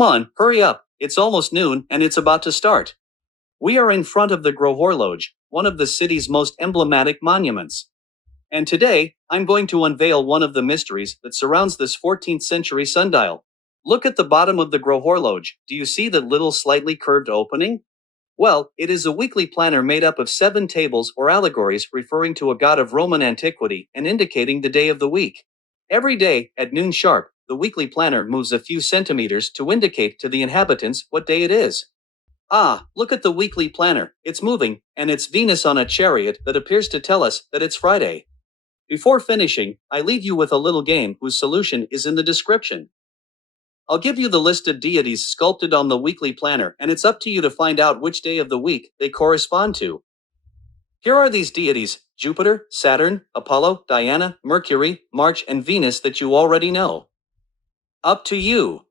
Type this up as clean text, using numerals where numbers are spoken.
Come on, hurry up, it's almost noon and it's about to start. We are in front of the Gros-Horloge, one of the city's most emblematic monuments. And today, I'm going to unveil one of the mysteries that surrounds this 14th century sundial. Look at the bottom of the Gros-Horloge. Do you see the little slightly curved opening? Well, it is a weekly planner made up of 7 tables or allegories referring to a god of Roman antiquity and indicating the day of the week. Every day, at noon sharp, the weekly planner moves a few centimeters to indicate to the inhabitants what day it is. Ah, look at the weekly planner, it's moving, and it's Venus on a chariot that appears to tell us that it's Friday. Before finishing, I leave you with a little game whose solution is in the description. I'll give you the list of deities sculpted on the weekly planner, and it's up to you to find out which day of the week they correspond to. Here are these deities: Jupiter, Saturn, Apollo, Diana, Mercury, March, and Venus that you already know. Up to you.